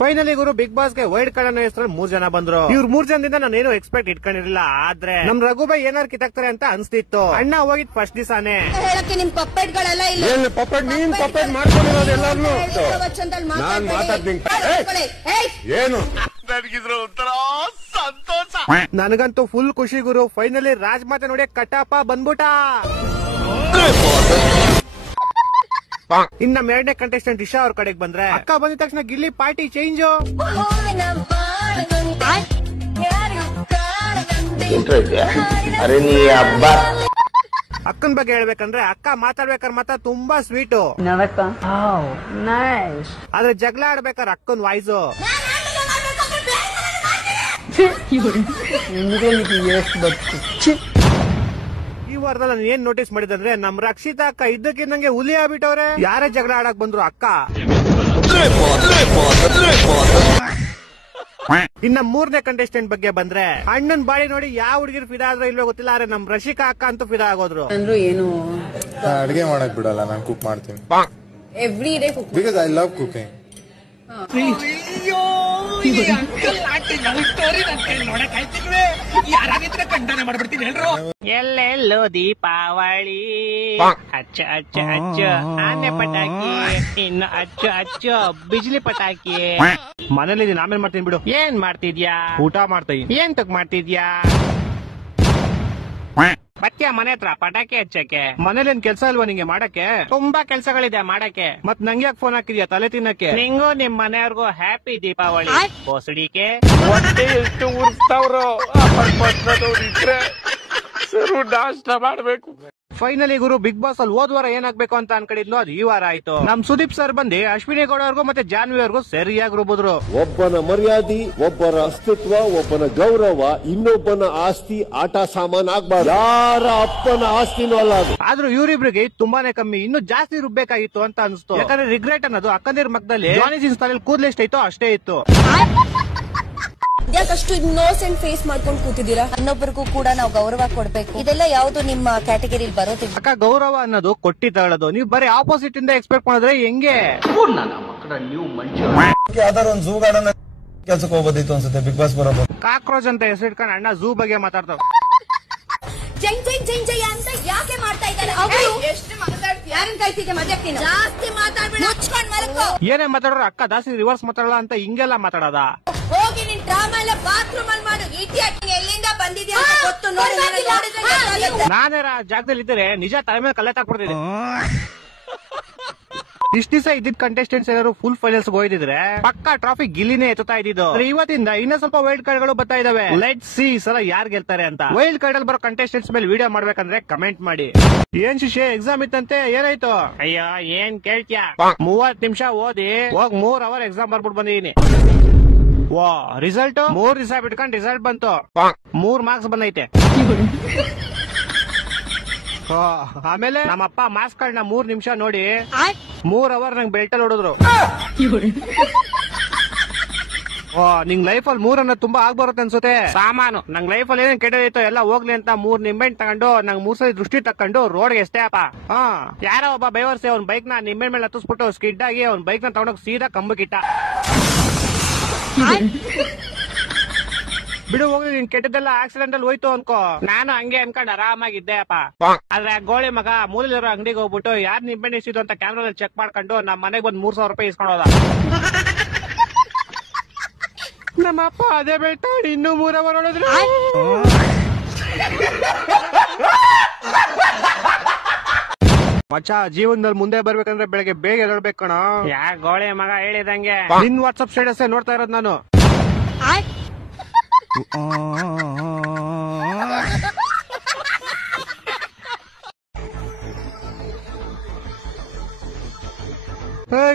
Finally ಗುರು big boss ಗೆ wild card ಅನ್ನೋ ಹೆಸರಲ್ಲಿ 3 ಜನ ಬಂದ್ರು. ಇವ್ರು 3 ಜನದಿಂದ ನಾನು ಏನು ಎಕ್ಸ್ಪೆಕ್ಟ್ ಇಟ್ಕೊಂಡಿರಲಿಲ್ಲ. ಆದ್ರೆ ನಮ್ ರಘುಬಾಯ್ ಏನಾರು ಕಿತ್ತಾಕ್ತಾರೆ ಅಂತ ಅನ್ಸ್ತಿತ್ತು. ಅಣ್ಣ ಹೋಗಿದ್ ಫಸ್ಟ್ ದಿವಸನೇ ಹೇಳಕ್ಕೆ ನಿಮ್ ಪಪ್ಪೆಟ್ಗಳೆಲ್ಲ ಇಲ್ಲ. ನೀನ್ ಪಪ್ಪೆಟ್ ಮಾಡ್ಕೊಂಡಿರೋದು ಎಲ್ಲಾರ್ನು ನಾನ್ ಮಾತಾಡ್ತೀನಿ. ಏನು ನನಗಿದ್ರ ಒಂಥರ ಸಂತೋಷ. ನನಗಂತೂ ಫುಲ್ ಖುಷಿ ಗುರು. ಫೈನಲಿ ರಾಜ್ ಮಾತೆ ನೋಡಿ ಕಟ್ಟಪ್ಪ ಬಂದ್ಬಿಟ. ಇನ್ನ ನಮ್ಮ 2ನೇ ಕಂಟೆಸ್ಟೆಂಟ್ ಇಶಾ ಅವ್ರ ಕಡೆಗೆ ಬಂದ್ರೆ ಅಕ್ಕ ಬಂದಿದ ತಕ್ಷಣ ಗಿಲ್ಲಿ ಪಾರ್ಟಿ ಚೇಂಜ್. ಅಕ್ಕನ ಬಗ್ಗೆ ಹೇಳ್ಬೇಕಂದ್ರೆ ಅಕ್ಕ ಮಾತಾಡ್ಬೇಕಾದ್ರೆ ಮಾತ್ರ ತುಂಬಾ ಸ್ವೀಟು, ಆದ್ರೆ ಜಗಳ ಆಡ್ಬೇಕಾದ್ರೆ ಅಕ್ಕನ್ ವಾಯ್ಸು ಈ ವಾರದಲ್ಲಿ ನಾನು ಏನ್ ನೋಟಿಸ್ ಮಾಡಿದಂದ್ರೆ ನಮ್ ರಕ್ಷಿತಾ ಅಕ್ಕ ಇದ್ದಕ್ಕಿದ್ದಂಗೆ ಹುಲಿ ಆಗ್ಬಿಟ್ಟವ್ರೆ. ಯಾರೇ ಜಗಳ ಆಡಕ್ ಬಂದ್ರು ಅಕ್ಕ. ಇನ್ನ 3ನೇ ಕಂಟೆಸ್ಟೆಂಟ್ ಬಗ್ಗೆ ಬಂದ್ರೆ ಅಣ್ಣನ್ ಬಾಡಿ ನೋಡಿ ಯಾವ ಹುಡುಗಿರು ಫಿದಾ ಆದ್ರೂ ಇಲ್ವೋ ಗೊತ್ತಿಲ್ಲ. ಆದ್ರೆ ನಮ್ ರಶಿಕಾ ಅಕ್ಕ ಅಂತೂ ಫಿದಾ ಆಗೋದ್ರು. ಏನು ಅಡಿಗೆ ಮಾಡಕ್ ಬಿಡಲ್ಲ, ನಾನು ಕುಕ್ ಮಾಡ್ತೀನಿ. Every day cook because I love cooking. ಎಲ್ಲೆಲ್ಲೋ ದೀಪಾವಳಿ ಅಚ್ಚ ಅಚ್ಚ ಅಚ್ಚ ಆನೆ ಪಟಾಕಿ, ಇನ್ನು ಅಚ್ಚ ಅಚ್ಚ ಬಿಜ್ಲಿ ಪಟಾಕಿ. ಮನೇಲಿ ಆಮೇಲೆ ಮಾಡ್ತೀನಿ ಬಿಡು. ಏನ್ ಮಾಡ್ತಿದ್ಯಾ? ಊಟ ಮಾಡ್ತಾ. ಏನ್ ತಕ್ ಮಾಡ್ತಿದ್ಯಾ? ಬತ್ಯಾ ಮನೆ ಹತ್ರ ಪಟಾಕಿ ಹಚ್ಚಕ್ಕೆ. ಮನೇಲಿ ಏನ್ ಕೆಲ್ಸ ಇಲ್ವಾ ನಿಂಗೆ ಮಾಡಕ್ಕೆ? ತುಂಬಾ ಕೆಲ್ಸಗಳಿದೆ ಮಾಡಕ್ಕೆ. ಮತ್ ನಂಗೆ ಯಾಕೆ ಫೋನ್ ಹಾಕಿದ್ಯಾ ತಲೆ ತಿನ್ನಕ್ಕೆ? ನಿಂಗೂ ನಿಮ್ ಮನೆಯವ್ರಿಗೂ ಹ್ಯಾಪಿ ದೀಪಾವಳಿ. ಬೋಸಡಿಕೆ ಹೊಟ್ಟೆ ಎಷ್ಟು ಉರ್ಸ್ತಾವ್ರೋ ಸರು ನಾಷ್ಟ ಮಾಡ್ಬೇಕು. ಫೈನಲಿ ಗುರು ಬಿಗ್ ಬಾಸ್ ಅಲ್ಲಿ ಹೋದ್ ವಾರ ಏನಾಗ್ಬೇಕು ಅಂತ ಅನ್ಕೊಂಡಿದ್ಲು ಅದು ಈ ವಾರ ಆಯ್ತು. ನಮ್ ಸುದೀಪ್ ಸರ್ ಬಂದು ಅಶ್ವಿನಿ ಗೌಡ ಅವ್ರಿಗೂ ಮತ್ತೆ ಜಾನ್ವಿ ಅವ್ರಿಗೂ ಸರಿಯಾಗಿ ರುಬ್ಬಿದ್ರು. ಒಬ್ಬನ ಮರ್ಯಾದೆ, ಒಬ್ಬರ ಅಸ್ತಿತ್ವ, ಒಬ್ಬನ ಗೌರವ ಇನ್ನೊಬ್ಬನ ಆಸ್ತಿ ಆಟ ಸಾಮಾನ್ ಆಗ್ಬಾರ್ದು. ಯಾರ ಅಪ್ಪನ ಆಸ್ತಿನೂ ಅಲ್ಲ ಅದು. ಆದ್ರೂ ಇವರಿಬ್ರಿಗೆ ತುಂಬಾನೇ ಕಮ್ಮಿ, ಇನ್ನು ಜಾಸ್ತಿ ರುಬ್ಬೇಕಾಗಿತ್ತು ಅಂತ ಅನ್ಸ್ತು. ಯಾಕಂದ್ರೆ ರಿಗ್ರೆಟ್ ಅನ್ನೋದು ಅಕ್ಕಂದಿರ ಮಕ್ಕದಲ್ಲಿ ಜಾನಿ ಕೂದಲು ಎಷ್ಟೈತೋ ಅಷ್ಟೇ ಇತ್ತು. ಯಾಕಷ್ಟು ಇನ್ನೋಸೆಂಟ್ ಫೇಸ್ ಮಾಡ್ಕೊಂಡು ಕೂತಿದ್ದೀರಾ? ಇನ್ನೊಬ್ಬರಿಗೂ ಕೂಡ ನಾವು ಗೌರವ ಕೊಡ್ಬೇಕು. ಇದೆಲ್ಲ ಯಾವ್ದು ನಿಮ್ಮ ಕ್ಯಾಟಗರಿಲಿ ಬರೋದಿಲ್ಲ. ಅಕ್ಕ ಗೌರವ ಅನ್ನೋದು ಕೊಟ್ಟಿ ತಗೊಳ್ಳೋದು. ನೀವು ಬರೀ ಆಪೋಸಿಟ್ ಇಂದ ಎಕ್ಸ್ಪೆಕ್ಟ್ ಮಾಡಿದ್ರೆ ಹೆಂಗೆ? ಯಾವ್ದಾರು ಒಂದು ಝೂ ಗಾರ್ಡನ್ ಕೆಲ್ಸಕ್ಕೆ ಹೋಗೋದಿತ್ತು ಅನ್ಸುತ್ತೆ ಬಿಗ್ ಬಾಸ್ ಬರೋದು. ಕಾಕ್ರೋಚ್ ಅಂತ ಹೆಸರಿಟ್ಕೊಂಡು ಅಣ್ಣ ಝೂ ಬಗ್ಗೆ ಮಾತಾಡ್ತಾವ. ಜೈ ಜೈ ಜೈ ಜೈ ಅಂತ ಯಾಕೆ ಮಾಡ್ತಾ ಇದ್ದಾರೆ? ಎಷ್ಟು ಮಾತಾಡ್ತೀಯ? ಯಾರನ್ನ ಕಾಯ್ತಿದ್ದೆ ಮಧ್ಯಾಹ್ನ? ಜಾಸ್ತಿ ಮಾತಾಡ್ಬೇಡ, ಮುಚ್ಕೊಂಡ್ ಮಲಕೋ. ಏನೇ ಮಾತಾಡೋರು ಅಕ್ಕ ಜಾಸ್ತಿ ರಿವರ್ಸ್ ಮಾತಾಡಲ್ಲ ಅಂತ ಹಿಂಗೆಲ್ಲ ಮಾತಾಡೋದ? ಹೋಗಿ ನಿನ್ ಡ್ರಾಮಾ ಎಲ್ಲ ಬಾತ್ರೂಮ್ ಅಲ್ಲಿ ಮಾಡು. ಇಡಿಯಟ್, ಎಲ್ಲಿಂದ ಬಂದಿದ್ಯಾ ಗೊತ್ತು ನೋಡಿ. ನಾನೇ ಜಾಗದಲ್ಲಿ ಇದ್ದರೆ ನಿಜ ತಲೆ ಮೇಲೆ ಕಲ್ಲೆ ತಾಕ್ಬಿಡ್ತಿದ್ದೆ. ಇಷ್ಟ ದಿವಸ ಇದ್ದಿದ್ ಕಂಟೆಸ್ಟೆಂಟ್ಸ್ ಏನಾದ್ರು ಫುಲ್ ಫೈನಲ್ಸ್ ಹೋಗಿದ್ರೆ ಪಕ್ಕಾ ಟ್ರಾಫಿ ಗಿಲ್ಲಿನೇ ಎತ್ತುತ್ತಾ ಇದ್ದಿದ್ದು. ಇವತ್ತಿಂದ ಇನ್ನ ಸ್ವಲ್ಪ ವೈಲ್ಡ್ ಕಾರ್ಡ್ ಗಳು ಬರ್ತಾ ಇದಾವೆ. ಲೆಟ್ಸ್ ಸಿ ಸಲ ಯಾರು ಗೆಲ್ತಾರೆ ಅಂತ. ವೈಲ್ಡ್ ಕಾರ್ಡ್ ಅಲ್ಲಿ ಬರೋ ಕಂಟೆಸ್ಟೆಂಟ್ಸ್ ಮೇಲೆ ವಿಡಿಯೋ ಮಾಡ್ಬೇಕಂದ್ರೆ ಕಮೆಂಟ್ ಮಾಡಿ. ಏನ್ ಶಿಷ್ಯ ಎಕ್ಸಾಮ್ ಇತ್ತಂತೆ, ಏನಾಯ್ತು? ಅಯ್ಯೋ ಏನ್ ಕೇಳ್ತ್ಯಾ, 30 ನಿಮಿಷ ಓದಿ ಹೋಗ್ 3 ಅವರ್ ಎಕ್ಸಾಮ್ ಬರ್ಬಿಟ್ಟು ಬಂದಿದೀನಿ. ವಾ ರಿಸಲ್ಟ್ 3 ದಿವಸ ಬಿಟ್ಕೊಂಡ್ ರಿಸಲ್ಟ್ ಬಂತು. 3 ಮಾರ್ಕ್ಸ್ ಬಂದೈತೆ. ಆಮೇಲೆ ನಮ್ಮಪ್ಪ ಮಾರ್ಕ್ಸ್ ಗಳನ್ನ 3 ನಿಮಿಷ ನೋಡಿ 3 ಅವರ್ ನಂಗೆ ಬೆಲ್ಟಲ್ಲಿ ಹೊಡೆದ್ರು. ನಿಂಗ್ ಲೈಫ್ ಅಲ್ಲಿ 3 ಅನ್ನೋದು ತುಂಬಾ ಆಗ್ಬರುತ್ತೆ ಅನ್ಸುತ್ತೆ. ಸಾಮಾನು ನಂಗ್ ಲೈಫ್ ಅಲ್ಲಿ ಏನೇನ್ ಕೆಟ್ಟದೈತೋ ಎಲ್ಲ ಹೋಗ್ಲಿ ಅಂತ 3 ನಿಂಬೆಹಣ್ಣು ತಗೊಂಡು ನಂಗೆ 3 ಸಲ ದೃಷ್ಟಿ ತಕೊಂಡು ರೋಡ್ಗೆ ಎಷ್ಟೇ ಅಪ್ಪ. ಯಾರೋ ಒಬ್ಬ ಬೈವರ್ಸಿ ಅವ್ನ ಬೈಕ್ ನ ನಿಂಬೆಹಣ್ಣು ಮೇಲೆ ಹತ್ತಿಸ್ಬಿಟ್ಟು ಸ್ಕಿಡ್ ಆಗಿ ಅವ್ನ ಬೈಕ್ ನ ತಗೊಂಡೋಗಿ ಸೀದಾ ಕಂಬಕ್ಕಿಟ್ಟ. ಬಿಡು ಹೋಗ್ಲಿ, ನಿನ್ ಕೆಟ್ಟದೆಲ್ಲ ಆಕ್ಸಿಡೆಂಟ್ ಅಲ್ಲಿ ಹೋಯ್ತು ಅನ್ಕೋ. ನಾನು ಹಂಗೆ ಅನ್ಕೊಂಡ್ ಆರಾಮಾಗಿದ್ದೆ ಅಪ್ಪ. ಆದ್ರೆ ಗೋಳಿ ಮಗ ಮೂಲಲಿರೋ ಅಂಗಡಿಗೆ ಹೋಗ್ಬಿಟ್ಟು ಯಾರು ನಿಂಬೆಹಣ್ಣು ಇಸಿದ್ರು ಅಂತ ಕ್ಯಾಮ್ರಾದಲ್ಲಿ ಚೆಕ್ ಮಾಡ್ಕೊಂಡು ನಮ್ಮ ಮನೆಗೆ ಬಂದ್ 3,000 ರೂಪಾಯಿ ಇಸ್ಕೊಂಡೋದ. ನಮ್ಮಪ್ಪ ಅದೇ ಬೆಳ್ತ ಇನ್ನೂ 3 ಅವರ್ ಹೊಡೆದ್ರು. ಮಚ್ಚ ಜೀವನದಲ್ಲಿ ಮುಂದೆ ಬರ್ಬೇಕಂದ್ರೆ ಬೆಳಗ್ಗೆ ಬೇಗ ಎದ್ದೇಳ್ಬೇಕು ಕಣ. ಯಾ ಗೋಳಿ ಮಗ ಹೇಳಿದಂಗೆ ನಿನ್ ವಾಟ್ಸ್ಆಪ್ ಸ್ಟೇಟಸ್ ನೋಡ್ತಾ ಇರೋದು ನಾನು.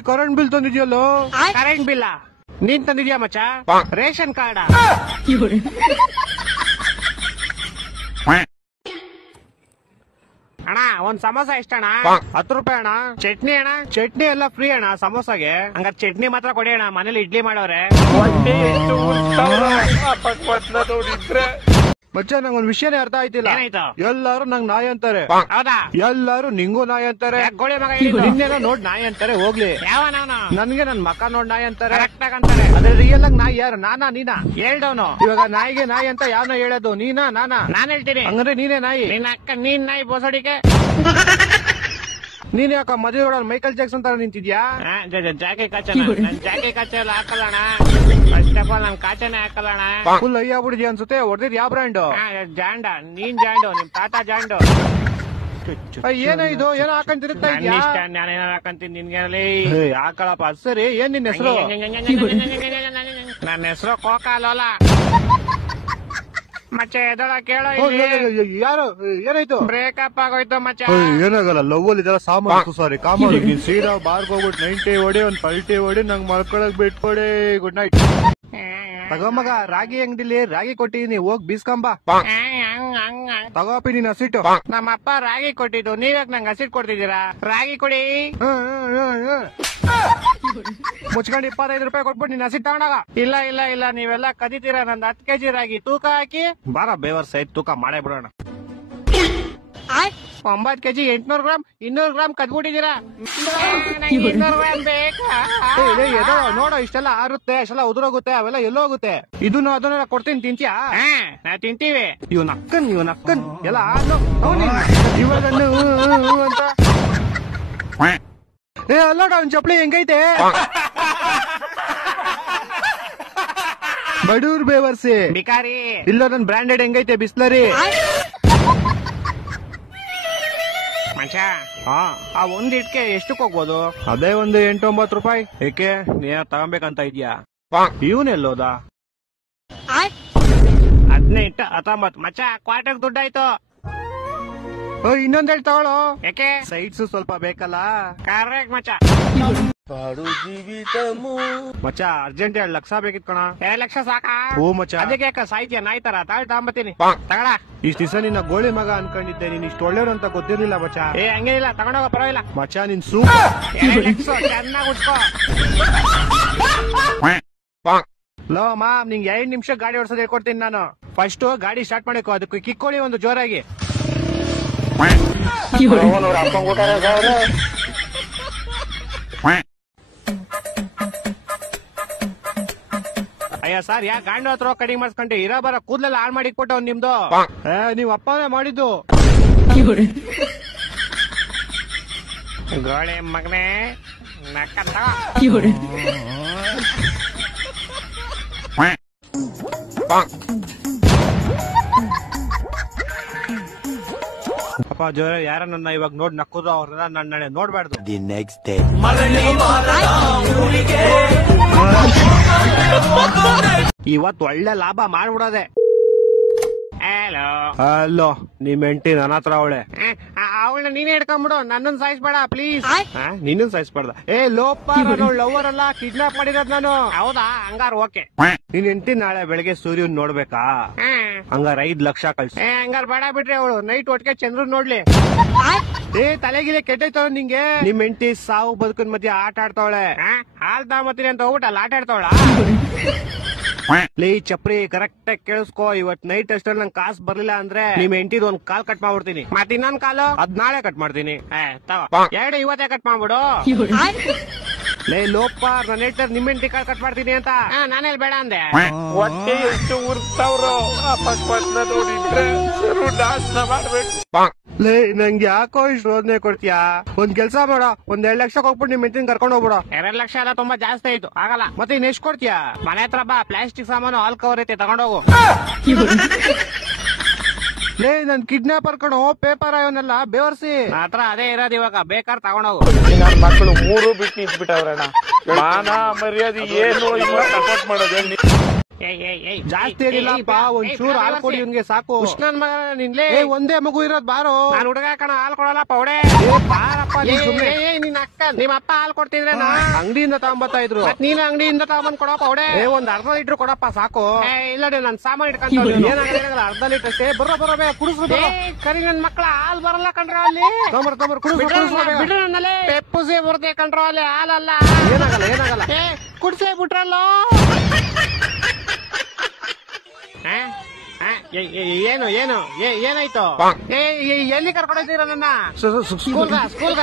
ಕರೆಂಟ್ ಬಿಲ್ ತಂದಿದ್ಯಲ್ಲೋ? ಕರೆಂಟ್ ಬಿಲ್ಲ ನೀನ್ ತಂದಿದ್ಯಾ ಮಚ್ಚ? ರೇಷನ್ ಕಾರ್ಡ? ಅಣ್ಣ ಒಂದ್ ಸಮೋಸ ಎಷ್ಟಣ್ಣ? 10 ರೂಪಾಯಿ ಅಣ್ಣ. ಚಟ್ನಿ ಅಣ್ಣ? ಚಟ್ನಿ ಎಲ್ಲ ಫ್ರೀ ಅಣ್ಣ ಸಮೋಸಾಗೆ. ಹಂಗಾರೆ ಚಟ್ನಿ ಮಾತ್ರ ಕೊಡಿ ಅಣ್ಣ, ಮನೇಲಿ ಇಡ್ಲಿ ಮಾಡವ್ರೆ. ಹೊಟ್ಟೆ ಎಷ್ಟು ಉರ್ಸ್ತಾವ್ರೋ ನೋಡಿದ್ರೆ ಮಚ್ಚ ನಂಗೆ ಒಂದ್ ವಿಷಯನೇ ಅರ್ಥ ಆಯ್ತಿಲ್ಲ. ಏನಾಯ್ತು? ಎಲ್ಲಾರು ನಂಗ್ ನಾಯಿ ಅಂತಾರೆ. ಹೌದಾ? ಎಲ್ಲಾರು ನಿಂಗೂ ನಾಯಿ ಅಂತಾರೆ. ಗೋಳಿ ಮಗ ಹೇಳಿದ್ದು? ನಿನ್ನೇನೋ ನೋಡ್ ನಾಯಿ ಅಂತಾರೆ. ಹೋಗ್ಲಿ, ಯಾವ ನಾನು? ನನ್ಗೆ ನನ್ ಮಕ್ಕ ನೋಡ್ ನಾಯಿ ಅಂತಾರೆ. ಕರೆಕ್ಟ್ ಆಗಂತಾರೆ. ಅದೇ ರಿಯಲ್ ಆಗಿ ನಾಯಿ ಯಾರು? ನಾನಾ ನೀನಾ? ಹೇಳ್ದವನು. ಇವಾಗ ನಾಯಿಗೆ ನಾಯಿ ಅಂತ ಯಾವನ ಹೇಳೋದು? ನೀನಾ ನಾನಾ? ನಾನ್ ಹೇಳ್ತೀನಿ. ಹಂಗಂದ್ರೆ ನೀನೇ ನಾಯಿ. ನಿನ್ನ ಅಕ್ಕ ನೀನ್ ನಾಯಿ ಬೋಸಡಿಕೆ. ನೀನ್ ಯಾಕ ಮದುವೆ ಒಳಗೆ ಮೈಕಲ್ ಜಾಕ್ಸನ್ ತರ ನಿಂತಿದ್ಯಾ? ಜಾಕೆ ಕಾಚನ ನನ್ ಜಾಕೆ ಕಾಚ ಎಲ್ಲ ಹಾಕಲ್ಲಣ. ಫಸ್ಟ್ ಆಫ್ ಆಲ್ ನನ್ ಕಾಚನೆ ಹಾಕಲ್ಲಣ. ಫುಲ್ ಅಯ್ಯ ಬಿಡಿದ್ಯಾ ಅನ್ಸುತ್ತೆ. ಹೊಡೆದಿದ್ ಯಾವ ಬ್ರ್ಯಾಂಡ್? ಜಾಂಡ. ನೀನ್ ಜಾಂಡು, ನಿಮ್ ತಾತ ಜಾಂಡು. ಏನೋ ಇದು? ಏನೋ ಹಾಕೊಂಡ್ ತಿರುಗ್ತಾ ಇದ್ಯಾ? ನಾನೇನಾರ ಹಾಕಂತೀನಿ ನಿನ್ಗೆ. ಯಾಕಳಪ್ಪ ಸರಿ. ಏನ್ ನಿನ್ ಹೆಸರು? ನನ್ನ ಹೆಸರು ಕೋಕಾಲೋಲ. ಮಚ್ಚ ಎದಳ ಕೇಳೋ. ಯಾರು? ಏನಾಯ್ತು? ಬ್ರೇಕಪ್ ಆಗೋಯ್ತು ಮಚ್ಚ. ಏನಾಗಲ್ಲ, ಲವ್ ಅಲ್ಲಿ ಇದೆಲ್ಲ ಸಾಮಾನು. ಸಾರಿ ಕಾಮನ್. ನೀನ್ ಸೀದಾ ಬಾರ್ಗ್ ಹೋಗ್ಬಿಟ್ಟು 90 ಹೊಡಿ, ಒಂದ್ ಪಲ್ಟಿ ಹೊಡಿ, ನಂಗ್ ಮಲ್ಕೊಳಕ್ ಬಿಟ್ಕೊಡಿ. Good night. ತಗೋ ಮಗ, ರಾಗಿ ಅಂಗಡಿಲಿ ರಾಗಿ ಕೊಟ್ಟಿದೀನಿ, ಹೋಗ್ ಬೀಸ್ಕೊಂಬ. ತಗೋಪಿ ನೀನ್ ಹಸಿಟ್ಟು. ನಮ್ಮಪ್ಪ ರಾಗಿ ಕೊಟ್ಟಿದ್ದು, ನೀವ್ಯಾಕ್ ನಂಗೆ ಹಸಿಟ್ ಕೊಡ್ತಿದ್ದೀರಾ? ರಾಗಿ ಕೊಡಿ. ಮುಚ್ಕೊಂಡು 25 ರೂಪಾಯಿ ಕೊಟ್ಬಿಟ್ಟು ನೀನ್ ಹಸಿಟ್ ತಗೊಂಡಾಗ. ಇಲ್ಲ ಇಲ್ಲ ಇಲ್ಲ, ನೀವೆಲ್ಲ ಕದಿತೀರಾ. ನಂದು 10 kg ರಾಗಿ ತೂಕ ಹಾಕಿ. ಬಾರ ಬೇವರ್ ಸೈಡ್ ತೂಕ ಮಾಡೇ ಬಿಡೋಣ. 9 kg 800 ಗ್ರಾಮ್ 200 ಗ್ರಾಮ್ ಕದ್ಬಿಟ್ಟಿದ್ದೀರಾ. 200 ಗ್ರಾಮ್ ಬೇಕಾ? ನೋಡೋ, ಇಷ್ಟೆಲ್ಲ ಆರುತ್ತೆ, ಅಷ್ಟೆಲ್ಲ ಉದುರೋಗುತ್ತೆ, ಅವೆಲ್ಲ ಎಲ್ಲೋಗುತ್ತೆ. ಇದನ್ನ ಅದನ್ನೆಲ್ಲ ಕೊಡ್ತೀನಿ, ತಿಂತ್ಯಾ? ನಾವ್ ತಿಂತೀವಿ. ಇವನ್ ಅಕ್ಕನ್ ಎಲ್ಲ ಆದ್ಲು. ಇವಾಗ ಅಂತ ಅಲ್ಲೋಡ ಅವ್ನ್ ಚಪ್ಲಿ ಹೆಂಗೈತೆ? ಬಡೂರ್ ಬೇವರ್ಸಿ ಬಿಕಾರಿ. ಇಲ್ಲ ನನ್ ಬ್ರಾಂಡೆಡ್ ಹೆಂಗೈತೆ? ಬಿಸ್ಲರಿ. ಮನುಷ್ಯ ಆ ಒಂದ್ ಇಟ್ಕೆ ಎಷ್ಟಕ್ ಹೋಗ್ಬೋದು? ಅದೇ ಒಂದು 8-9 ರೂಪಾಯಿ. ಏಕೆ ನೀನ ತಗೊಂಬೇಕಂತ ಇದ್ಯಾ? ಇವನೆಲ್ಲೋದ? 18 19 ಮಚ್ಚ. ಕ್ವಾರ್ಟರ್ ದುಡ್ಡಾಯ್ತು. ಇನ್ನೊಂದ್ ಹೇಳಿ ತಗೊಳ್ಳೋ. ಯಾಕೆ? ಸೈಡ್ಸ್ ಸ್ವಲ್ಪ ಬೇಕಲ್ಲ. ಕರೆಕ್ಟ್ ಮಚ್ಚ. ಮಚ್ಚ ಅರ್ಜೆಂಟ್ 2 ಲಕ್ಷ ಬೇಕಿತ್ ಕಣ. 2 ಲಕ್ಷ ಸಾಕಾ? ಓ ಮಚ್ಚ, ಅದಕ್ಕೆ ಯಾಕ ಸಾಯ್ತೀಯ ನಾಯಿ ತರ? ತಗೊಂಬತ್ತೀನಿ, ತಗಡ. ಇಷ್ಟ ದಿವಸ ನಿನ್ನ ಗೋಳಿ ಮಗ ಅನ್ಕೊಂಡಿದ್ದೆ, ನೀನ್ ಇಷ್ಟು ಒಳ್ಳೆಯವ್ರು ಅಂತ ಗೊತ್ತಿರ್ಲಿಲ್ಲ ಮಚ್ಚ. ಹಂಗೇನಿಲ್ಲ, ತಗೊಂಡೋಗ, ಪರವಾಗಿಲ್ಲ. ಮಚ್ಚ ನಿನ್ ಸೂಪ್ 2 ಲಕ್ಷ ಚೆನ್ನಾಗಿ ಉಟ್ಕೋ. ಲೋ ಮಾಮ್, ನಿಂಗೆ 2 ನಿಮಿಷ ಗಾಡಿ ಓಡಿಸೋದು ಹೇಳ್ಕೊಡ್ತೀನಿ ನಾನು. ಫಸ್ಟ್ ಗಾಡಿ ಸ್ಟಾರ್ಟ್ ಮಾಡಬೇಕು, ಅದಕ್ಕೆ ಕಿಕ್ಕೊಳ್ಳಿ ಒಂದು ಜೋರಾಗಿ. ಅಯ್ಯ ಸರ್, ಯಾ ಗಾಂಡು ಹತ್ರ ಕಡಿಂಗ್ ಮಾಡಿಸ್ಕೊಂಡೆ? ಇರೋ ಬರ ಕೂದಲೆಲ್ಲ ಹಾಳು ಮಾಡಿ ಕೊಟ್ಟವ್ ನಿಮ್ದು. ನೀವ್ ಅಪ್ಪನೇ ಮಾಡಿದ್ದು. ಗೋಳೆ ಮಗನೇ ನಕ್ಕಂತ. ಅಪ್ಪ ಜೋರ, ಯಾರ ನನ್ನ ಇವಾಗ ನೋಡ್ ನಕ್ಕುದು ಅವ್ರನ್ನ ನನ್ನ ನೋಡ್ಬಾರ್ದು. The next day. ಇವತ್ತು ಒಳ್ಳೆ ಲಾಭ ಮಾಡ್ಬಿಡೋದೆ. ಹಲೋ ಅಲ್ಲೋ, ನಿಮ್ ಹೆಂಡತಿ ನನ್ನ ಹತ್ರ ಅವಳೆ. ಅವಳನ್ನ ನೀನೇ ಹಿಡ್ಕೊಂಡ್ಬಿಡು, ನನ್ನನ್ ಸಾಯಿಸ್ಬೇಡ ಪ್ಲೀಸ್. ನಿನ್ನ ಸಾಯಿಸ್ಬಾರ್ದ. ಲೋಪ, ಲವರ್ ಅಲ್ಲ, ಕಿಡ್ನಾಪ್ ಮಾಡಿರೋದ್ ನಾನು. ಹೌದಾ? ಹಂಗಾರ ಓಕೆ. ನಿನ್ ಹೆಂಡತಿ ನಾಳೆ ಬೆಳಗ್ಗೆ ಸೂರ್ಯನ್ ನೋಡ್ಬೇಕಾ? ಹಂಗಾರ 5 ಲಕ್ಷ ಕಳ್ಸಿ. ಹಂಗಾರ ಬೇಡ ಬಿಡ್ರಿ, ಅವಳು ನೈಟ್ ಒಟ್ಟಿಗೆ ಚಂದ್ರನ್ ನೋಡ್ಲಿ. ತಲೆಗಿಲೆ ಕೆಟ್ಟೈತವ ನಿಂಗೆ. ನಿಮ್ ಹೆಂಡತಿ ಸಾವು ಬದುಕಿನ ಮಧ್ಯೆ ಆಟ ಆಡ್ತಾವಳೆ. ಹಾಲ್ ತಗೊಂಬತ್ತೀನಿ ಅಂತ ಹೋಗ್ಬಿಟ್ಟು ಅಲ್ಲಿ ಆಟ ಆಡ್ತಾವಳ. ಲೇ ಚಪ್ರಿ, ಕರೆಕ್ಟ್ ಆಗಿ ಕೇಳಿಸ್ಕೋ. ಇವತ್ ನೈಟ್ ಅಷ್ಟಲ್ಲಿ ನಂಗೆ ಕಾಸು ಬರ್ಲಿಲ್ಲ ಅಂದ್ರೆ ನಿಮ್ ಹೆಂಡತಿದ್ ಒಂದ್ ಕಾಲ್ ಕಟ್ ಮಾಡ್ಬಿಡ್ತೀನಿ. ಮತ್ ಇನ್ನೊಂದ್ ಕಾಲು ಅದ್ ನಾಳೆ ಕಟ್ ಮಾಡ್ತೀನಿ. ತಗೋ, 2 ಇವತ್ತೇ ಕಟ್ ಮಾಡ್ಬಿಡು. ಲೇ ಲೋಪ, ನನ್ನ ಹೆಂಡತಿ ನಿಮ್ ಹೆಂಡತಿ ಕಾಲ್ ಕಟ್ ಮಾಡ್ತೀನಿ ಅಂತ. ನಾನೆಲ್ಲಿ ಬೇಡ ಅಂದೆ. ಹೊಟ್ಟೆ ಎಷ್ಟು ಉರ್ಸ್ತಾವ್ರೋ. ಅಪಸ್ಮಾತ್ನ ನೋಡಿದ್ರೆ ಸರು ನಾಶ ಮಾಡ್ಬೇಕು. ಲೇ ನಂಗೆ ಯಾಕೋ ಇಷ್ಟು ರೋದನೆ ಕೊಡ್ತೀಯಾ? ಒಂದ್ ಕೆಲ್ಸ ಮಾಡ, ಒಂದ್ 2 ಲಕ್ಷ ಹೋಗ್ಬಿಟ್ಟು ನಿಮ್ ಹೆಂಡತಿನ ಕರ್ಕೊಂಡು ಹೋಗ್ಬಿಡ. 2 ಲಕ್ಷ ಎಲ್ಲ ತುಂಬಾ ಜಾಸ್ತಿ ಆಯ್ತು, ಆಗಲ್ಲ. ಮತ್ತೆ ಇನ್ ಎಷ್ಟ್ ಕೊಡ್ತೀಯಾ? ಮನೆ ಹತ್ರ ಬಾ, ಪ್ಲಾಸ್ಟಿಕ್ ಸಾಮಾನು ಹಾಲ್ ಕವರ್ ಐತೆ, ತಗೊಂಡೋಗು. ಲೇ ನನ್ ಕಿಡ್ನಾಪರ್ ಕಣೋ, ಪೇಪರ್ ಅವನ್ನೆಲ್ಲ ಬೇವರ್ಸಿ. ಹತ್ರ ಅದೇ ಇರೋದು, ಇವಾಗ ಬೇಕಾರ್ ತಗೊಂಡೋಗು. ನನ್ನ ಮಕ್ಕಳು 3 ಬಿಟ್ಟು ನಿಂತ್ಬಿಟ್ಟವ್ರಣ್ಣ. ಮಾನ ಮರ್ಯಾದೆ ಏನು ಇಲ್ಲ, ಸಪೋರ್ಟ್ ಮಾಡೋದು. ಜಾಸ್ತಿ ಏನಿಲ್ಲಪ್ಪ, ಒಂದ್ ಚೂರು ಹಾಲು ಕೊಡಿ ಇವ್ನಿಗೆ ಸಾಕು. ನನ್ ಮಗ ನಿನ್ಲೆ ಒಂದೇ ಮಗು ಇರೋದ್ ಬಾರೋ. ನಾನು ಹುಡುಗ ಕಣ, ಹಾಲ್ ಕೊಡಲ್ಲ ಪೌಡೆ. ಬಾರಪ್ಪ ನಿನ್ ಅಕ್ಕ ನಿಮ್ಮ ಅಪ್ಪ ಹಾಲ್ ಕೊಡ್ತಿದ್ರೆ ಅಂಗಡಿಯಿಂದ ತಗೊಂಬತ್ತಾ ಇದ್ರು. ನೀನು ಅಂಗಡಿಯಿಂದ ತಗೊಂಡ್ ಕೊಡೋ ಪೌಡೆ. ಒಂದ್ ಅರ್ಧ ಲೀಟರ್ ಕೊಡಪ್ಪ ಸಾಕು. ಇಲ್ಲ ನನ್ ಸಾಮಾನ್ ಇಟ್ಕೊಂತ ಏನಾಗಲ್ಲ, ಅರ್ಧ ಲೀಟರ್ ಅಷ್ಟೇ. ಬರೋ ಬೇ ಕುಡಿಸ್ಬಿಟ್ಟು. ಕರಿ ನನ್ ಮಕ್ಳ ಹಾಲ್ ಬರಲ್ಲ ಕಣ್ರ ಅಲ್ಲಿ. ಬಿಡ್ರಿ ನನ್ನಲ್ಲಿ ಪೆಪ್ಪುಸೇ ಬರುತ್ತೆ ಕಣ್ರ ಅಲ್ಲಿ, ಹಾಲಲ್ಲ. ಏನಾಗಲ್ಲ. ಕುಡ್ಸೇ ಬಿಟ್ರಲ್ಲೋ. ಏನು ಏನು ಏನಾಯ್ತು? ಎಲ್ಲಿ ಕರ್ಕೊಂಡೋಗ್ತೀರ ನನ್ನ? ಸ್ಕೂಲ್ಗ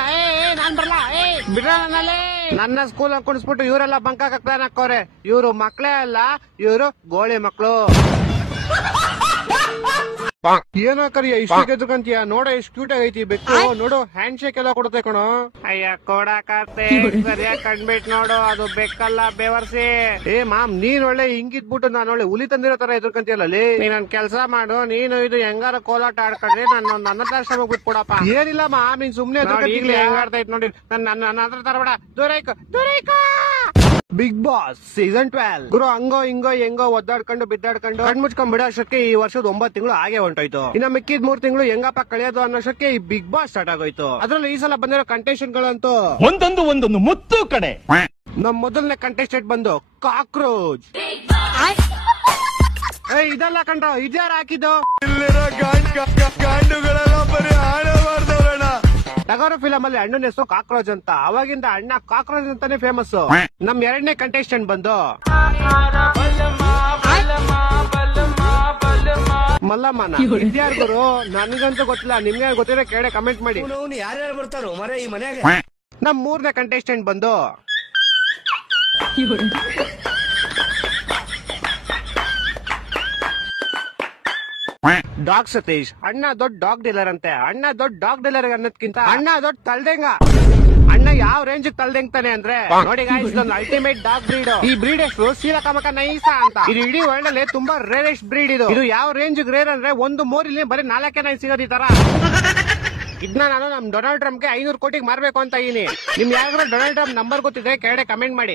ನಾನ್ ಬರಲ್ಲ. ಬಿಡ್ರ ನನ್ನಲ್ಲಿ. ನನ್ನ ಸ್ಕೂಲ್ ಕುಣಿಸ್ಬಿಟ್ಟು ಇವರೆಲ್ಲ ಬಂಕಾಕ ಪ್ಲಾನ್ ಹಾಕೋರೆ. ಇವ್ರು ಮಕ್ಳೇ ಅಲ್ಲ, ಇವ್ರು ಗೋಳಿ ಮಕ್ಳು. ಏನೋ ಕರಿಯ ಇಷ್ಟು ಗೆದ್ದುಕಂತೀಯ? ನೋಡ ಎಷ್ಟು ಕ್ಯೂಟ್ ಆಗೈತಿ ಬೆಕ್ಕು. ನೋಡು ಹ್ಯಾಂಡ್ ಶೇಕ್ ಎಲ್ಲ ಕೊಡುತ್ತೆ ಕಣೋ. ಅಯ್ಯ ಕೊಡಕತ್ತೆ ಸರಿಯಾಗಿ ಕಂಡ್ಬಿಟ್ ನೋಡು, ಅದು ಬೆಕ್ಕಲ್ಲ ಬೇವರ್ಸಿ. ಮಾಮ್ ನೀನ್ ಒಳ್ಳೆ ಹಿಂಗಿದ್ಬಿಟ್ಟು ನಾನು ಒಳ್ಳೆ ಹುಲಿ ತಂದಿರೋ ತರ ಎದುರ್ಕಂತೀಯಲ್ಲ. ನೀನ್ ಕೆಲ್ಸ ಮಾಡು, ನೀನು ಇದು ಹೆಂಗಾರ ಕೋಲಾಟ ಆಡ್ಕೊಂಡ್ರೆ ನಾನು ಅನಾಥಾಶ್ರಮ ಬಿಟ್ಬಿಡಪ್ಪ. ಏನಿಲ್ಲ ಮಾಮ್, ನೀನ್ ಸುಮ್ನೆ ಈಗಲೇ ಹೆಂಗಾಡ್ತಾ ಇತ್ತು ನೋಡಿ. ನನ್ನ ಹತ್ರ ತರಬೇಡ. ದೂರೈಕ ಬಿಗ್ ಬಾಸ್ ಸೀಸನ್ 12 ಗುರು ಹಂಗೋ ಹಿಂಗೋ ಹೆಂಗೋ ಒದ್ದಾಡ್ಕೊಂಡು ಬಿದ್ದಾಡ್ಕೊಂಡು ಕಣ್ಮುಚ್ಕೊಂಡ್ ಬಿಡೋ ಅಷ್ಟಕ್ಕೆ ಈ ವರ್ಷದ 9 ತಿಂಗಳು ಹಾಗೆ ಹೊಂಟೋಯ್ತು. ಇನ್ನ ಮಿಕ್ಕಿದ್ 3 ತಿಂಗಳು ಹೆಂಗಪ್ಪ ಕಳೆಯೋದು ಅನ್ನೋಷ್ಟಕ್ಕೆ ಈ ಬಿಗ್ ಬಾಸ್ ಸ್ಟಾರ್ಟ್ ಆಗೋಯ್ತು. ಅದ್ರಲ್ಲಿ ಈ ಸಲ ಬಂದಿರೋ ಕಂಟೆಸ್ಟೆಂಟ್ ಗಳಂತೂ ಒಂದೊಂದು ಮುತ್ತು ಕಡೆ. ನಮ್ ಮೊದಲನೇ ಕಂಟೆಸ್ಟೆಂಟ್ ಬಂದು ಕಾಕ್ರೋಚ್. ಇದೆಲ್ಲ ಕಂಡ್ರ ಇದ್ಯಾರು ಹಾಕಿದ್ದು? ಟಗರು ಫಿಲಂ ಅಲ್ಲಿ ಅಣ್ಣನ ಹೆಸರು ಕಾಕ್ರೋಚ್ ಅಂತ. ಅವಾಗಿಂದ ಅಣ್ಣ ಕಾಕ್ರೋಚ್ ಅಂತಾನೆ ಫೇಮಸ್. ನಮ್ ಎರಡನೇ ಕಂಟೆಸ್ಟೆಂಟ್ ಬಂದು ಮಲ್ಲಮ್ಮನ. ಇದ್ಯಾರು ಗುರು? ನನ್ಗಂತೂ ಗೊತ್ತಿಲ್ಲ, ನಿಮ್ಗೆ ಗೊತ್ತಿರೋ ಕೇಳಿ ಕಮೆಂಟ್ ಮಾಡಿ. ಯಾರ್ಯಾರು ಬರ್ತಾರೋ ಮರ ಈ ಮನೆಯಾಗ? ನಮ್ ಮೂರನೇ ಕಂಟೆಸ್ಟೆಂಟ್ ಬಂದು ಡಾಗ್ ಸತೀಶ್. ಅಣ್ಣ ದೊಡ್ಡ ಡಾಗ್ ಡೀಲರ್ ಅಂತೆ. ಅಣ್ಣ ದೊಡ್ಡ ಡಾಗ್ ಡೀಲರ್ ಅನ್ನೋದ್ಕಿಂತ ಅಣ್ಣ ದೊಡ್ಡ ತಲ್ದೆಂಗ. ಅಣ್ಣ ಯಾವ ರೇಂಜ್ ತಲ್ದೆಂಗ್ತಾನೆ ಅಂದ್ರೆ ನೋಡಿ ಗಾಯ್ಸ್, ಇದೊಂದು ಅಲ್ಟಿಮೇಟ್ ಡಾಗ್ ಬ್ರೀಡ್. ಈ ಬ್ರೀಡ್ ಹೆಸರು ಸೀಲಕಮಕ ನೈಸಾ ಅಂತ. ಇದು ಇಡೀ ವರ್ಲ್ಡ್ ಅಲ್ಲಿ ತುಂಬಾ ರೇರೆಸ್ಟ್ ಬ್ರೀಡ್. ಇದು ಯಾವ ರೇಂಜ್ ರೇರ್ ಅಂದ್ರೆ ಒಂದು ಮೋರಿಲಿ ಬರೀ 4 ನಾಯಿ ಸಿಗೋದು ಈ ತರ. ಇದನ್ನ ನಾನು ನಮ್ ಡೊನಾಲ್ಡ್ ಟ್ರಂಪ್ ಗೆ 500 ಕೋಟಿಗೆ ಮಾರ್ಬೇಕು ಅಂತ ಇದೀನಿ. ನಿಮ್ ಯಾರು ಡೊನಾಲ್ಡ್ ಟ್ರಂಪ್ ನಂಬರ್ ಗೊತ್ತಿದ್ರೆ ಕೆಳಗಡೆ ಕಮೆಂಟ್ ಮಾಡಿ.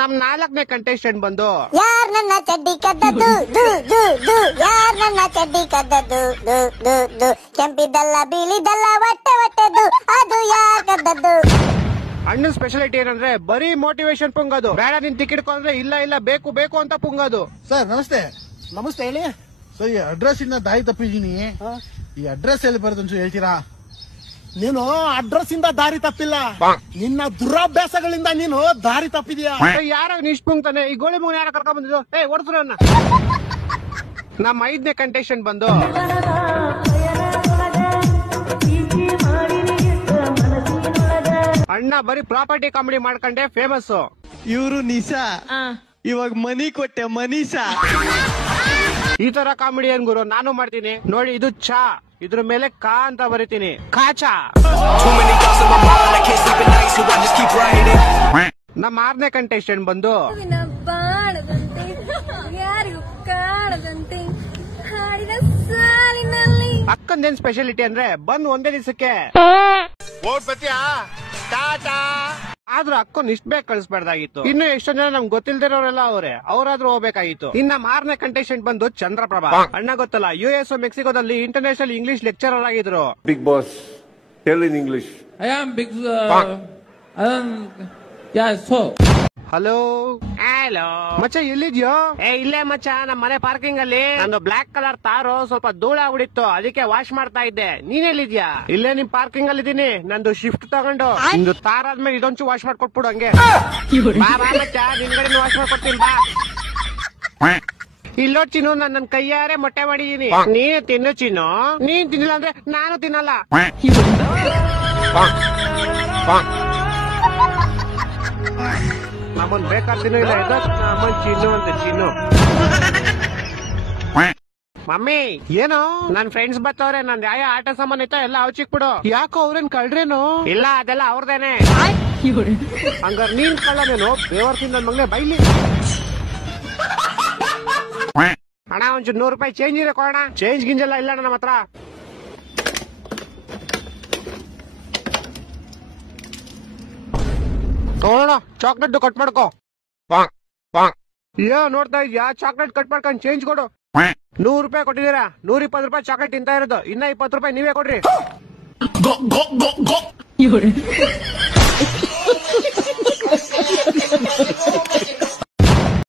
ನಮ್ 4ನೇ ಕಂಟೆಸ್ಟೆಂಟ್ ಬಂದು ಯಾರ್ ನನ್ನ ಚಡ್ಡಿ ಕದ್ದದ್ದು? ಯಾರ್ ನನ್ನ ಚಡ್ಡಿ ಕದ್ದದ್ದು? ಕೆಂಪಿದ್ದಲ್ಲ ಬೀಳಿದ್ದಲ್ಲ ಹೊಟ್ಟೆದ್ದು, ಅದು ಯಾರ್ ಕದ್ದದ್ದು? ಅಣ್ಣನ ಸ್ಪೆಷಾಲಿಟಿ ಏನಂದ್ರೆ ಬರೀ ಮೋಟಿವೇಶನ್ ಪುಂಗೋದು. ಬೇಡ ನೀನ್ ಟಿಕೆಟ್ ಕೊಂಡ್ರೆ ಇಲ್ಲ ಬೇಕು ಅಂತ ಪುಂಗೋದು. ಸರ್ ನಮಸ್ತೆ ಹೇಳಿ. ಸೊ ಈ ಅಡ್ರೆಸ್ ಇಂದ ದಾರಿ ತಪ್ಪಿದೀನಿ. ಈ ಅಡ್ರೆಸ್ ಎಲ್ಲಿ ಬರೋದು ಅಂತ ಹೇಳ್ತೀರಾ? ನೀನು ಅಡ್ರೆಸ್ ಇಂದ ದಾರಿ ತಪ್ಪಿಲ್ಲ, ನಿನ್ನ ದುರಾಭ್ಯಾಸಗಳಿಂದ ನೀನು ದಾರಿ ತಪ್ಪಿದೀಯಾ. ಯಾರೋ ಇಷ್ಟ ಪುಂಗ್ತಾನೆ. ಈ ಗೋಳಿ ಮೂಗ ಯಾರ ಕರ್ಕೊಂಡ್ ಬಂದಿದ್ದು? ಹೊಡ್ಸ್ರು ಅನ್ನ. ನಮ್ಮ 5ನೇ ಕಂಟೆಸ್ಟೆಂಟ್ ಬಂದು ಅಣ್ಣ ಬರೀ ಪ್ರಾಪರ್ಟಿ ಕಾಮಿಡಿ ಮಾಡ್ಕೊಂಡೆ ಫೇಮಸ್. ಇವರು ನಿಶಾ, ಇವಾಗ ಮನಿ ಕೊಟ್ಟೆ ಮನೀಷಾ. ಈ ತರ ಕಾಮಿಡಿ ಏನ್ ಗುರು ನಾನು ಮಾಡ್ತೀನಿ ನೋಡಿ. ಇದು ಚಾ, ಇದ್ರ ಮೇಲೆ ಕಾ ಅಂತ ಬರಿತೀನಿ, ಕಾಚಾ. ನಮ್ಮ 6ನೇ ಕಂಟೆಸ್ಟೆಂಟ್ ಬಂದು ಬಾಣದಂತೆ ಯಾರಿಗೂ ಕಾಣದಂತೆ ಹಾಡಿದ ಸಾಲಿನಲ್ಲಿ. ಅಕ್ಕಂದೇನ್ ಸ್ಪೆಷಾಲಿಟಿ ಅಂದ್ರೆ ಬಂದ್ ಒಂದೇ ದಿವಸಕ್ಕೆ ಆದ್ರೂ ಅಕ್ಕನ್ ಇಷ್ಟ ಬೇಗ ಕಳಿಸ್ಬಾರ್ದಾಗಿತ್ತು. ಇನ್ನು ಎಷ್ಟೊಂದ್ ಜನ ನಮ್ಗೆ ಗೊತ್ತಿಲ್ದಿರೋರೆಲ್ಲ ಅವ್ರಾದ್ರೂ ಹೋಗ್ಬೇಕಾಗಿತ್ತು. ಇನ್ನ 6ನೇ ಕಂಟೆಸ್ಟೆಂಟ್ ಬಂದು ಚಂದ್ರಪ್ರಭಾ. ಅಣ್ಣ ಗೊತ್ತಲ್ಲ, US ಮೆಕ್ಸಿಕೋದಲ್ಲಿ ಇಂಟರ್ನ್ಯಾಷನಲ್ ಇಂಗ್ಲಿಷ್ ಲೆಕ್ಚರರ್ ಆಗಿದ್ರು. Big boss tell in English. I am big hello ಮಚ್ಚ ಎಲ್ಲಿದ್ಯೋ? ಇಲ್ಲೇ ಮಚ್ಚ, ನಮ್ಮ ಮನೆ ಪಾರ್ಕಿಂಗ್ ಅಲ್ಲಿ ನಂದು ಬ್ಲಾಕ್ ಕಲರ್ ತಾರು ಸ್ವಲ್ಪ ಧೂಳ ಆಗ್ಬಿಡಿತ್ತು, ಅದಕ್ಕೆ ವಾಶ್ ಮಾಡ್ತಾ ಇದ್ದೆ. ನೀನೆಲ್ಲಿದ್ಯಾ? ಇಲ್ಲೇ ನಿಮ್ ಪಾರ್ಕಿಂಗ್ ಅಲ್ಲಿ ಇದೀನಿ. ನಂದು ಶಿಫ್ಟ್ ತಗೊಂಡು ನಿಂದು ತಾರ ಆದ್ಮೇಲೆ ಇದೊಂಚು ವಾಶ್ ಮಾಡ್ಕೊಟ್ಬಿಡು ಹಂಗೆ. ಬಾ ಮಚ್ಚ, ನಿನ್ಗಡೆ ವಾಶ್ ಮಾಡ್ಕೊಡ್ತೀನಿ ಬಾ. ಇಲ್ಲೋ ಚಿನ್ನು, ನನ್ನ ಕೈಯಾರೆ ಮೊಟ್ಟೆ ಮಾಡಿದೀನಿ. ನೀನು ತಿನ್ನು ಚಿನ್ನು. ನೀನ್ ತಿನ್ನಿಲ್ಲ ಅಂದ್ರೆ ನಾನು ತಿನ್ನಲ್ಲ. ನಮ್ಮನ್ ಬೇಕಾದ್ದಿನೂ ಇಲ್ಲ. ನಮ್ಮನ್ ಚಿನ್ನು ಅಂತ ಚಿನ್ನು. ಮಮ್ಮಿ ಏನು ನನ್ ಫ್ರೆಂಡ್ಸ್ ಬತ್ತವ್ರೆ, ನನ್ ಯಾವ ಆಟ ಸಾಮಾನ್ ಇತ್ತ ಎಲ್ಲ ಅವಚಿಕ್ಬಿಡು. ಯಾಕೋ ಅವ್ರೇನ್ ಕಳ್ರೇನು? ಇಲ್ಲ ಅದೆಲ್ಲ ಅವ್ರದೇನೆ. ಹಂಗಾರ ನೀನ್ ಕಳ್ಳನೇನು? ಬೇವರ್ಸಿಂದ ನನ್ ಮಗನೇ ಬೈಲಿ. ಅಣ್ಣ ಒಂಚೂರು 100 ರೂಪಾಯಿ ಚೇಂಜ್ ಇದೆ ಕೊಡೋಣ. ಚೇಂಜ್ ಗಿಂಜೆಲ್ಲ ಇಲ್ಲ ನಮ್ಮ ಹತ್ರ. ತಗೊಳ್ಳೋಣ, ಚಾಕ್ಲೇಟ್ ಕಟ್ ಮಾಡ್ಕೋ. ನೋಡ್ತಾ ಇದ್ಯಾ? ಚಾಕ್ಲೇಟ್ ಕಟ್ ಮಾಡ್ಕೊಂಡು ಚೇಂಜ್ ಕೊಡು. 100 ರೂಪಾಯಿ ಕೊಟ್ಟಿದ್ದೀರಾ, 120 ರೂಪಾಯಿ ಚಾಕ್ಲೇಟ್ ತಿಂತಾ ಇರೋದು. ಇನ್ನ 20 ರೂಪಾಯಿ ನೀವೇ ಕೊಡ್ರಿ.